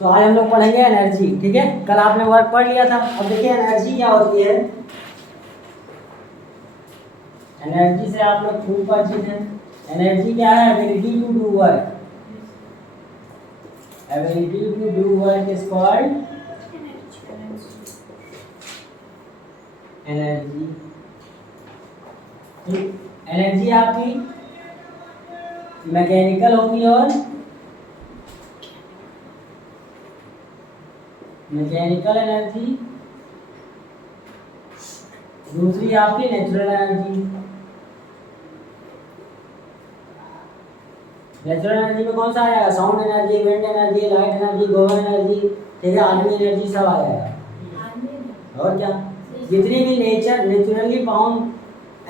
तो आज हम लोग पढ़ेंगे एनर्जी। ठीक है, कल आपने वर्क पढ़ लिया था। अब देखिए एनर्जी क्या होती है। एनर्जी से आप लोग खूब परिचित हैं। एनर्जी क्या है? Ability to do work. Ability to do work is called energy. Energy आपकी मैकेनिकल होगी और मैकेनिकल एनर्जी, दूसरी आपकी नेचुरल एनर्जी। नेचुरल एनर्जी में कौन सा आएगा? Sound energy, wind energy, light energy, गोबर एनर्जी, ठीक है, आर्मी एनर्जी सब आ जाएगा। और क्या, जितनी भी नेचुरली फाउंड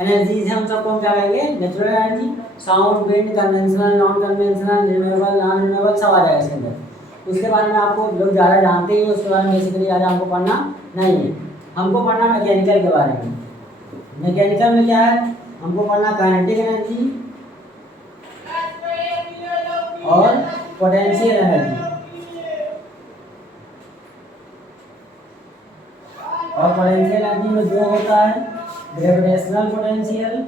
एनर्जीज हैं उन सबको हम क्या कहेंगे? Natural energy. Sound, wind, conventional, non conventional, renewable, non renewable सब आ जाएगा इसके अंदर। उसके बारे में आपको लोग ज़्यादा जानते ही, उसके बारे में बेसिकली ज़्यादा हमको पढ़ना नहीं है। हमको पढ़ना मैकेनिकल के बारे में। मैकेनिकल में क्या है? हमको पढ़ना काइनेटिक एनर्जी और पोटेंशियल एनर्जी। और पोटेंशियल एनर्जी में जो होता है ग्रेविटेशनल पोटेंशियल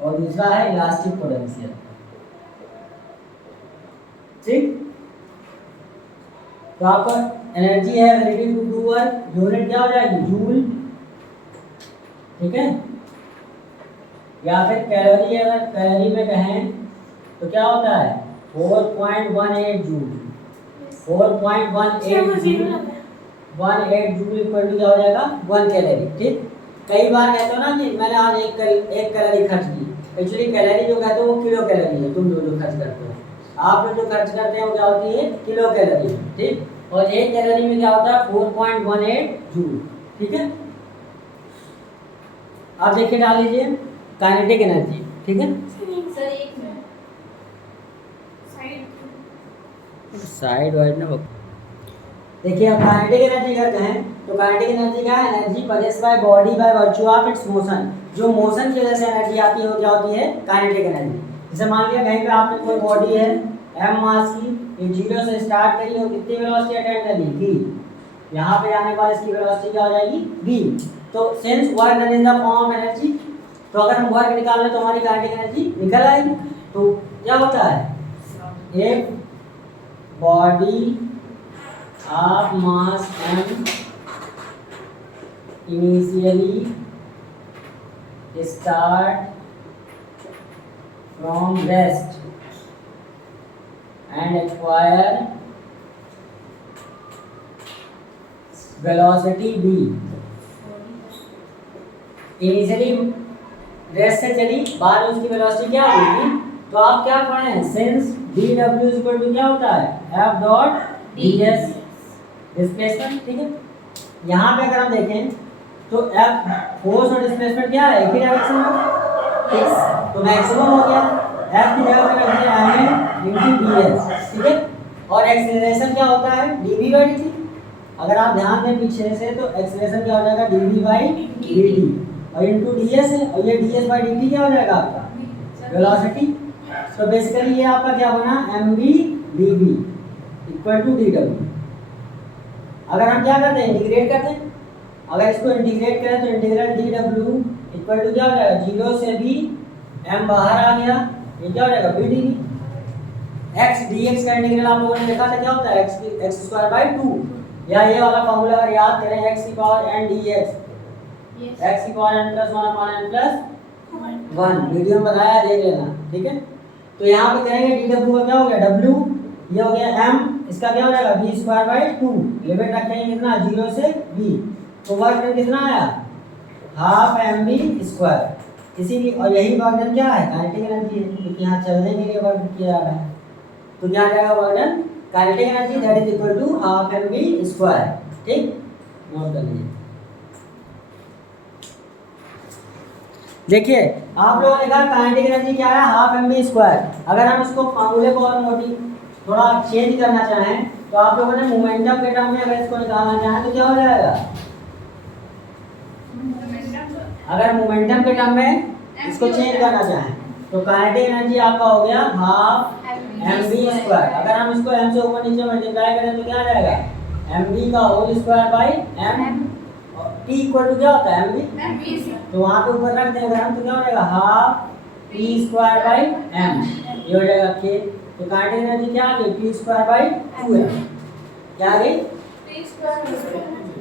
और दूसरा है इलास्टिक पोटेंशियल। ठीक, तो आपका एनर्जी है ability to do work, unit क्या हो जाएगी? जूल। ठीक है, या फिर कैलोरी। अगर कैलोरी में कहें तो क्या होता है? 4.18 joule. 4.18 joule, 18 joule equal to क्या हो जाएगा? 1 कैलोरी। ठीक, कई बार कहते हो ना कि मैंने आज एक कैलोरी खर्च की। एक्चुअली कैलोरी जो कहते हो वो किलो कैलोरी है। तुम जो खर्च करते हो, आप लोग जो खर्च करते हैं वो क्या होती है? Kilo calorie. ठीक, और एक कैलोरी में क्या होता है? 4.18 जूल। ठीक है, आप देखिए डाल लीजिए काइनेटिक एनर्जी। ठीक है, साइड वाइड ना देखिए। अब काइनेटिक एनर्जी अगर कहें तो काइनेटिक एनर्जी क्या है? Energy possessed by body by virtue of its motion. जो मोशन की वजह से एनर्जी आती है वो क्या होती है? Kinetic energy. जैसे मान लिया कहीं पे आपने कोई बॉडी है m मास की, ये 0 से स्टार्ट करी और कितनी वेलोसिटी अटेंड करी? v। यहाँ पे जाने पर इसकी वेलोसिटी क्या हो जाएगी? v। तो since work done in the form of energy, तो अगर हम वर्क निकाल लें तो हमारी काइनेटिक एनर्जी निकल आएगी। तो क्या होता है? एक body of mass m initially start from rest and acquire velocity v। Initially rest से चली, बाद में उसकी वेलोसिटी क्या होगी? तो आप क्या पढ़े हैं? सिंस dw इक्वल टू क्या होता है? f dot ds displacement. ठीक है, यहाँ पे अगर हम देखें तो F फोर्स और डिस्प्लेसमेंट क्या है? एक ही डायरेक्शन में। ठीक, तो मैक्सिमम हो गया। F की जगह पे रख दिया m into ds। ठीक है, और एक्सीलरेशन क्या होता है? dv by dt। अगर आप ध्यान दें पीछे से तो एक्सीलरेशन क्या हो जाएगा? dv by dt और इनटू ds है, और ये ds by dt क्या हो जाएगा? आपका वेलोसिटी। तो बेसिकली ये आपका क्या बना? mv dv equal to dw। अगर हम क्या करते हैं? इंटीग्रेट करते हैं। अगर इसको इंटीग्रेट करें तो इंटीग्रल dw इक्वल टू क्या हो जाएगा? 0 से b, m बाहर आ गया, ये क्या हो जाएगा? b dv। x dx का इंटीग्रल आप लोगों ने देखा था क्या होता है? x square by 2। या ये वाला फॉर्मूला अगर याद करें, x की पावर n dx, x की power n plus 1 upon n plus 1। Video में बताया, देख लेना। ठीक है, तो यहाँ पे करेंगे dw का क्या हो गया? w, ये हो गया m, इसका क्या हो जाएगा? b square by 2। लिमिट रखेंगे कितना? 0 से b। तो वर्क डन कितना आया? Half mv square. इसीलिए, और यही वर्क डन क्या है? काइनेटिक एनर्जी है, क्योंकि यहाँ चलने के लिए वर्क किया जा रहा है। तो क्या आ जाएगा work done? Kinetic energy that is equal to half mv square. ठीक, नोट कर लीजिए। देखिए आप लोगों ने कहा काइनेटिक एनर्जी क्या है? Half mv square. अगर हम इसको फॉर्मूले को और मोटी थोड़ा चेंज करना चाहें तो आप लोगों ने मोमेंटम के टर्म में अगर इसको निकालना चाहें तो क्या हो जाएगा? अगर मोमेंटम के टर्म में इसको चेंज करना चाहें तो काइनेटिक एनर्जी आपका हो गया हाफ mv स्क्वायर। अगर हम इसको m से ऊपर नीचे मल्टीप्लाई करें तो क्या आ जाएगा, mv का whole square by m। t equal to क्या होता है mv, तो वहाँ पे ऊपर रख देंगे हम तो क्या हो जाएगा half p square by m, ये हो जाएगा k। तो काइनेटिक एनर्जी क्या आ गई p स्क्वायर बाई 2m, क्या आ गई p स्क्वायर।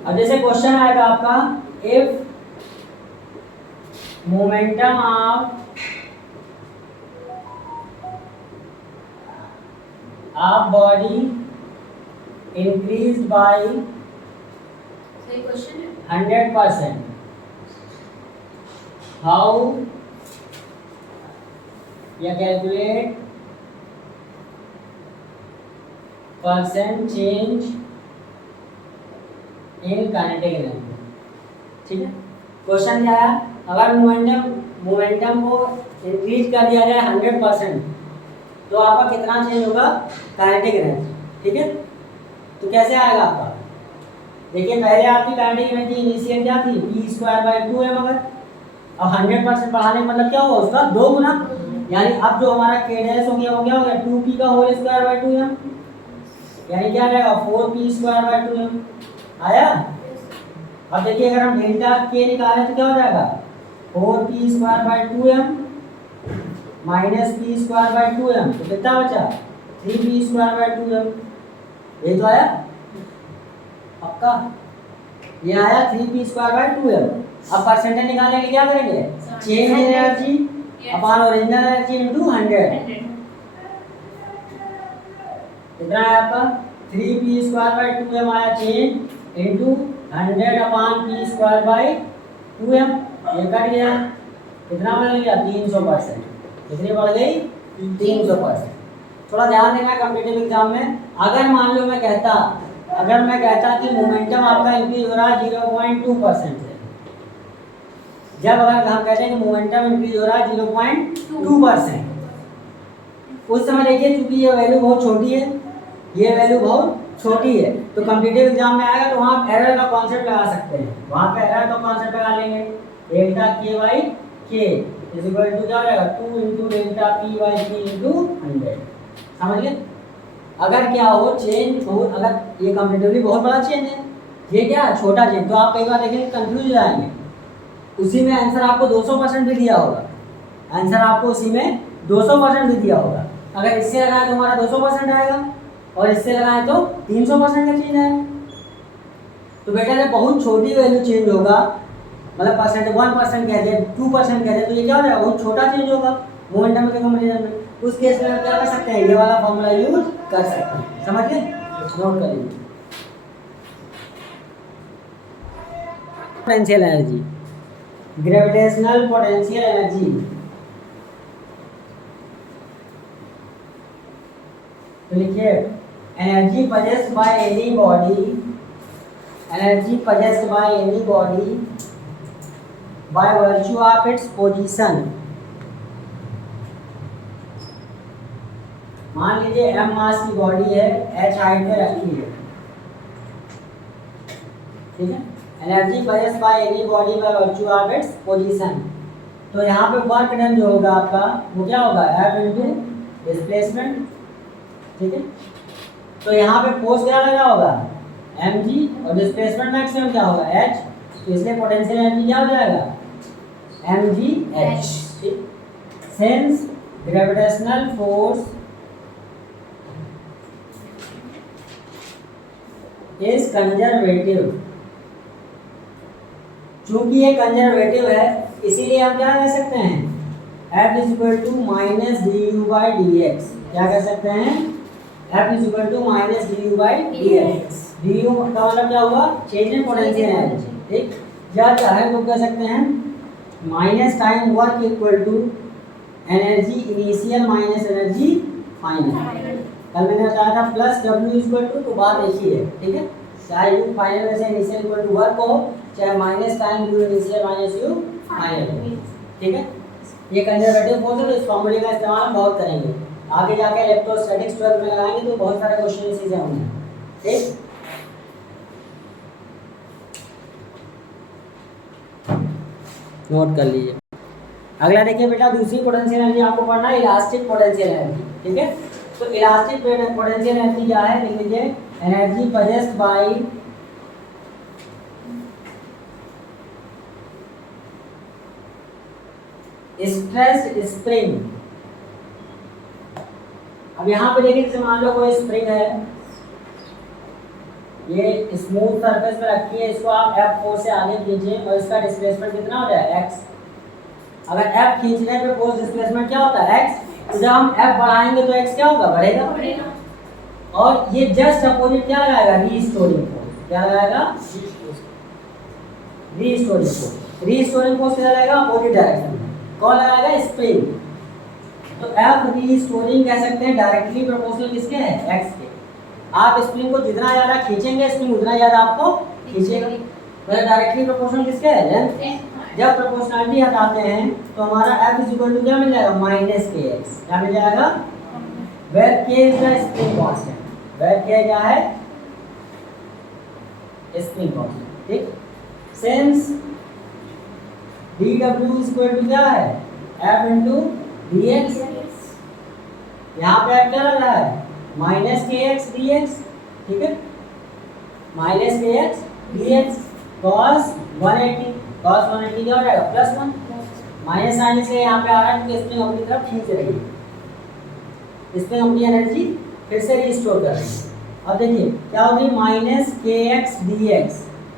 अब जैसे क्वेश्चन आएगा आपका if momentum of body increased by 100%, how you calculate percent change in kinetic energy। ठीक है, क्वेश्चन क्या है, अगर मोमेंटम को इंक्रीज कर दिया जाए 100% तो आपका कितना चेंज होगा काइनेटिक एनर्जी। ठीक है, तो कैसे आएगा आपका, देखिए पहले आपकी काइनेटिक एनर्जी इनिशियल क्या थी p स्क्वायर बाई 2m, अगर अब 100% बढ़ाने का मतलब क्या होगा उसका 2 गुना, यानी अब जो हमारा k डैश हो गया वो क्या हो गया 2p का होल स्क्वायर बाई 2m, यानी क्या आ जाएगा 4p स्क्वायर बाई 2m आया। अब देखिए अगर हम डेल्टा k निकालें तो क्या हो जाएगा 4p square by 2m minus p square by 2m, तो कितना बचा 3p स्क्वायर बाई 2m, ये तो आया आपका, ये आया 3p स्क्वायर बाई 2m। अब परसेंटेज निकालने के लिए क्या करेंगे change in energy upon original energy into 100, कितना आया आपका 3p स्क्वायर बाई 2m आया change into 100 upon p square by 2m, ये कट गया, कितना बढ़ गया 300%, कितनी बढ़ गई 300%। थोड़ा ध्यान देना कॉम्पिटिटिव एग्जाम में, अगर मान लो मैं कहता कि मोमेंटम आपका इंक्रीज हो रहा है 0.2% से, जब अगर हम कहते हैं कि मोमेंटम इंक्रीज हो रहा है 0.2%, उस समय देखिए चूंकि ये वैल्यू बहुत छोटी है, ये वैल्यू बहुत छोटी है, तो कॉम्पिटिटिव एग्जाम में आएगा तो वहाँ एरर का कॉन्सेप्ट लगा सकते हैं, वहाँ पे एरर का कॉन्सेप्ट लगा लेंगे, डेल्टा के बाई के इज इक्वल टू क्या हो जाएगा 2 इंटू डेल्टा पी बाई के इंटू 100, समझ गए। अगर क्या हो चेंज बहुत, अगर ये कंपेरेटिवली बहुत बड़ा चेंज है, ये क्या है छोटा चेंज, तो आप कई बार देखेंगे कंफ्यूज हो जाएंगे, उसी में आंसर आपको 200% भी दिया होगा, आंसर आपको उसी में 200% भी दिया होगा, अगर इससे लगाए तो हमारा 200% आएगा और इससे लगाए तो 300% का चेंज आएगा। तो बेटा जब बहुत छोटी वैल्यू चेंज होगा, मतलब परसेंट 1% कह दे 2% कह दे, तो ये क्या हो जाएगा बहुत छोटा चेंज होगा मोमेंटम के कंपैरिजन में, उस केस में हम क्या कर सकते हैं ये वाला फॉर्मूला यूज कर सकते हैं, समझ गए, नोट कर लीजिए। Potential energy, gravitational potential energy, तो लिखिए energy possessed by any body, energy possessed by any body by virtue of its position। मान लीजिए m मास की बॉडी है, h हाइट पे रखी है, ठीक है, energy possessed by any body by virtue of its position, तो यहाँ पे वर्क डन जो होगा आपका वो क्या होगा F इंटू डिस्प्लेसमेंट, ठीक है, तो यहाँ पे फोर्स क्या लगा होगा mg और डिस्प्लेसमेंट मैक्सिमम क्या होगा h, तो इसलिए पोटेंशियल एनर्जी क्या हो जाएगा mgh, ठीक। Since gravitational force is conservative, चूंकि ये कंजर्वेटिव है इसीलिए हम क्या कह सकते हैं F is equal to minus D U by D X, क्या कह सकते हैं F is equal to minus D U by D X, D U का मतलब क्या होगा चेंज इन पोटेंशियल एनर्जी, ठीक, या चाहे तो कह सकते हैं minus time work equal to energy initial minus energy final. कल मैंने बताया था प्लस W इक्वल टू, तो बात एक ही है, ठीक है, चाहे U फाइनल में से इनिशियल इक्वल टू वर्क हो, चाहे minus time U initial minus U final, ठीक है। ये कंजर्वेटिव फोर्स है, तो इस फॉर्मूले का इस्तेमाल बहुत करेंगे, आगे जाके इलेक्ट्रोस्टैटिक्स 12 में लगाएंगे तो बहुत सारे क्वेश्चन इसी से होंगे, ठीक। नोट कर लीजिए। अगला देखिए बेटा, दूसरी पोटेंशियल एनर्जी आपको पढ़ना है इलास्टिक पोटेंशियल एनर्जी, ठीक है। तो इलास्टिक पोटेंशियल एनर्जी क्या है, लिख लीजिए, energy possessed bye stressed spring. अब यहाँ पे देखिए, जैसे मान लो कोई स्प्रिंग है, ये स्मूथ सरफेस पे रखी है, इसको आप F4 से आगे खींचे और इसका डिस्प्लेसमेंट कितना हो जाए x। अगर F खींचने पे फोर्स डिस्प्लेसमेंट क्या होता है x, तो जब हम F बढ़ाएंगे तो x क्या होगा, बढ़ेगा। और ये जस्ट अपोजिट क्या लगाएगा, रीस्टोरिंग फोर्स। क्या लगाएगा, रीस्टोरिंग फोर्स। रीस्टोरिंग फोर्स क्या लगाएगा, अपोजिट डायरेक्शन में। कौन लगाएगा, स्प्रिंग। तो F रीस्टोरिंग कह सकते हैं डायरेक्टली प्रोपोर्शनल किसके है, x के। आप स्प्रिंग को जितना ज़्यादा खींचेंगे, स्प्रिंग उतना ज़्यादा आपको खींचेगा। मतलब डायरेक्टली प्रोपोर्शनल किसके है, लेंथ। जब प्रोपोर्शनलिटी हटाते हैं तो हमारा F इज इक्वल टू क्या मिल जाएगा, -kx। क्या मिल जाएगा, where k is the spring constant. Where k क्या है, स्प्रिंग कांस्टेंट, ठीक। Since dw is equal to क्या है, F into dx। यहाँ पे F क्या लग रहा है, -kx dx, ठीक है। -kx dx cos 180, cos 180 क्या हो जाएगा, +1। माइनस आने से यहाँ पे आ रहा है क्योंकि स्प्रिंग अपनी तरफ खींच रही है। स्प्रिंग अपनी एनर्जी फिर से रिस्टोर कर रही है। अब देखिए क्या हो गई, -kx dx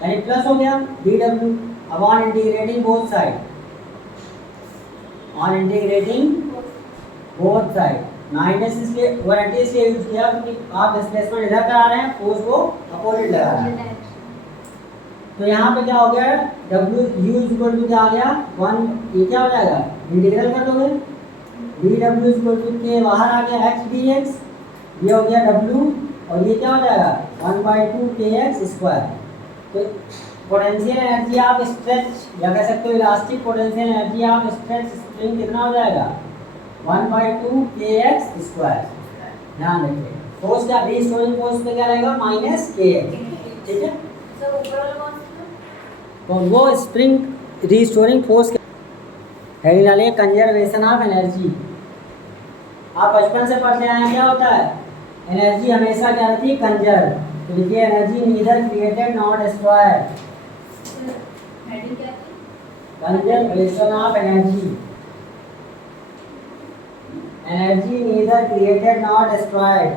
यानी प्लस हो गया dw। अब on integrating both side, on integrating both side, minus इसलिए 180 इसलिए यूज किया क्योंकि आप डिस्प्लेसमेंट इधर करा रहे हैं, फोर्स को अपोजिट लगा रहे हैं। तो यहाँ पे क्या हो गया, w u इक्वल टू क्या आ गया 1, ये क्या हो जाएगा, इंटीग्रल कर दोगे, dw इक्वल टू k बाहर आ गया x dx, ये हो गया w और ये क्या हो जाएगा 1/2 kx स्क्वायर। तो पोटेंशियल एनर्जी आप स्ट्रेच या कह सकते हो इलास्टिक पोटेंशियल एनर्जी आप स्ट्रेच स्प्रिंग कितना हो जाएगा, 1/2 kx स्क्वायर। ध्यान रखिए, फोर्स का रीस्टोरिंग फोर्स पे क्या रहेगा, -kx, ठीक है। तो वो स्प्रिंग रीस्टोरिंग फोर्स हेडिंग डालिए, कंजर्वेशन ऑफ एनर्जी। आप बचपन से पढ़ते आए हैं, क्या होता है, एनर्जी हमेशा क्या रहती है, कंजर्व। तो लिखिए, energy neither created not destroyed. Conservation of energy, energy neither created not destroyed,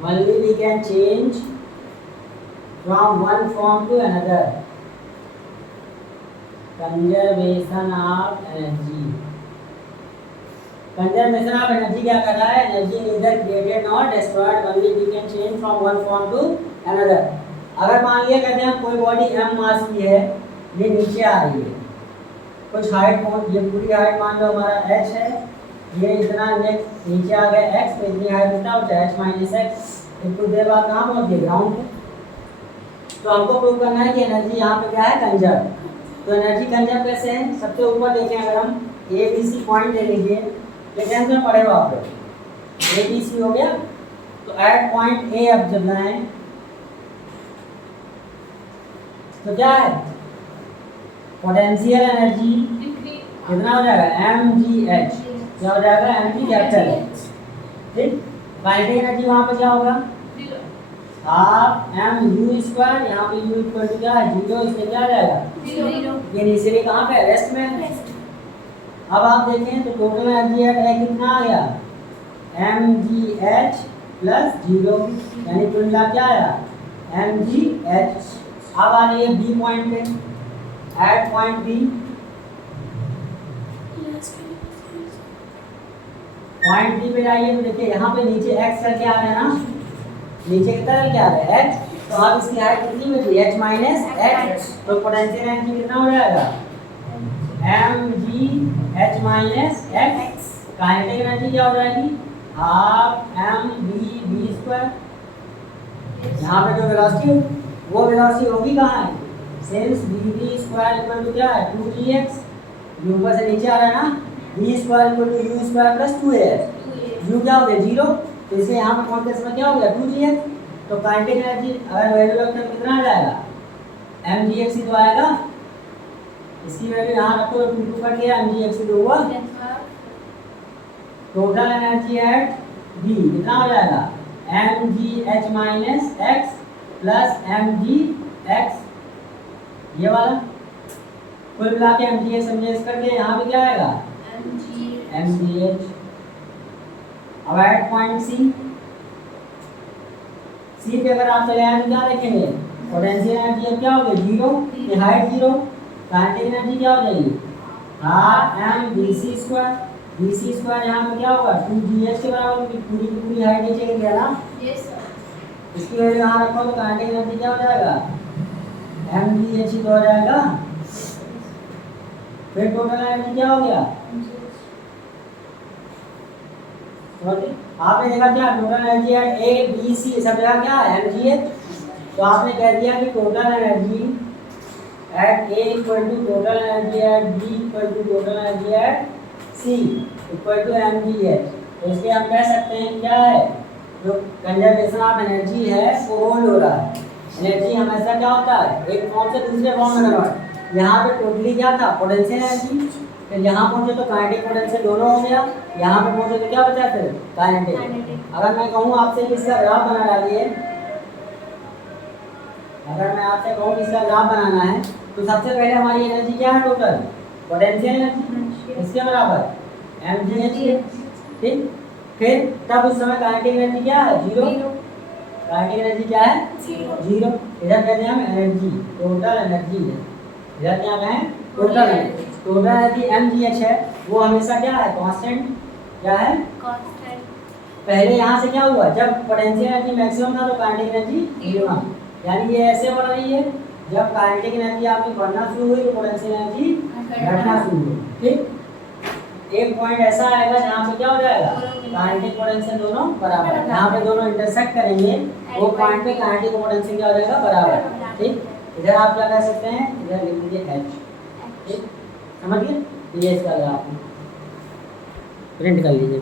only we can change from one form to another. Conservation of energy, conservation of energy क्या कर रहा है, energy neither created not destroyed, only we can change from one form to another. अगर मान लिया कहते हैं कोई बॉडी m मास की है, ये नीचे आ रही है, कुछ हाइट, ये पूरी हाइट मान लो हमारा h है, ये इतना नीचे आ गया x, तो इतनी हाइट कितना होता है h - x। कुछ देर बाद कहाँ पहुँच गए, ग्राउंड पे। तो हमको प्रूव करना है कि एनर्जी यहाँ पे क्या है, कंजर्व। तो एनर्जी कंजर्व कैसे है, सबसे ऊपर देखें, अगर हम ABC पॉइंट ले लीजिए, टेंथ में पढ़े हो आप लोग, ABC हो गया। तो एट पॉइंट A अब जब बनाए तो क्या है, पोटेंशियल एनर्जी कितना हो जाएगा, mgh। क्या हो जाएगा, mg कैपिटल H, ठीक। काइनेटिक एनर्जी वहाँ पे क्या होगा, हाफ mu स्क्वायर, यहाँ पे u इक्वल टू क्या है, 0, इसलिए क्या आ जाएगा 0। ये इनिशियली कहाँ पे, रेस्ट में। अब आप देखें तो टोटल एनर्जी है कितना आ गया, mgh + 0, यानी कुल मिला क्या आया, mgh। अब आ रही है बी पॉइंट पे, at point B, point B पे जाइए तो देखिए यहाँ पे नीचे x करके आ रहा है ना, नीचे कितना करके आ रहा है h। तो अब इसकी हाइट कितनी बची, h - h। तो पोटेंशियल एनर्जी कितना हो जाएगा, mgh - h। काइनेटिक एनर्जी क्या हो जाएगी, हाफ mv²। यहाँ पे जो वेलोसिटी, वो वेलोसिटी होगी कहाँ है, सिंस dv² इक्वल टू क्या है, 2gx। ये ऊपर से नीचे आ रहा है ना, v² equal to u² + 2as। u क्या हो गया 0, तो इसे यहाँ पे पहुँचते समय क्या हो गया 2gx। तो काइनेटिक एनर्जी अगर वैल्यू रखते हैं कितना आ जाएगा, mgx ही तो आएगा। इसकी वैल्यू यहाँ रखो तो 2 कट गया, mgh तो हुआ टोटल एनर्जी एट B कितना हो जाएगा mgh minus x plus mgx, ये वाला कुल मिला के mgh mgh करके यहाँ पे क्या आएगा mgh। अब एट पॉइंट C पे अगर आप चले आए तो क्या देखेंगे पोटेंशियल एनर्जी अब क्या हो गई जीरो, ये हाइट जीरो, काइनेटिक एनर्जी क्या हो जाएगी हाफ m bc स्क्वायर यहाँ पे क्या होगा 2gh के बराबर, क्योंकि पूरी की पूरी हाइट नीचे गिर गया ना। Yes sir. इसकी वैल्यू यहाँ रखो तो काइनेटिक एनर्जी क्या हो जाएगा mgh ही तो हो जाएगा। फिर टोटल एनर्जी क्या हो गया आपने देखा क्या total energy at A B C सब जगह क्या है mgh, तो आपने कह दिया कि total energy at A equal to total energy at B equal to total energy at C equal to mgh। तो इसलिए हम कह सकते हैं क्या है जो कंजर्वेशन ऑफ एनर्जी है वो होल्ड हो रहा है। एनर्जी हमेशा क्या होता है एक फॉर्म से दूसरे फॉर्म में कन्वर्ट। यहाँ पे टोटली क्या था पोटेंशियल एनर्जी, फिर यहाँ पहुंचे तो काइनेटिक पोटेंशियल दोनों हो गया, यहाँ पे पहुंचे तो क्या बचा फिर काइनेटिक। अगर मैं कहूँ आपसे कि इसका ग्राफ बना डालिए, अगर मैं आपसे कहूँ कि इसका ग्राफ बनाना है तो सबसे पहले हमारी एनर्जी क्या है टोटल पोटेंशियल एनर्जी इसके बराबर mgh, ठीक। फिर तब उस समय काइनेटिक एनर्जी क्या है जीरो, काइनेटिक एनर्जी क्या है जीरो। इधर कहते हैं हम एनर्जी टोटल एनर्जी है, इधर क्या कहें total energy. Total energy mgh है वो हमेशा क्या है कांस्टेंट, क्या है कांस्टेंट। पहले यहाँ से क्या हुआ जब पोटेंशियल एनर्जी मैक्सिमम था तो काइनेटिक एनर्जी मिनिमम, यानी ये ऐसे बढ़ रही है जब काइनेटिक एनर्जी आपकी बढ़ना शुरू हुई तो पोटेंशियल एनर्जी घटना शुरू हुई, ठीक। एक पॉइंट ऐसा आएगा जहाँ पे क्या हो जाएगा काइनेटिक पोटेंशियल दोनों बराबर, यहाँ पे दोनों इंटरसेक्ट करेंगे वो पॉइंट पे काइनेटिक पोटेंशियल क्या हो जाएगा बराबर, ठीक। इधर आप क्या कर सकते हैं इधर लिख लीजिए h, ठीक। समझ गए, ये इसका आप प्रिंट कर लीजिए।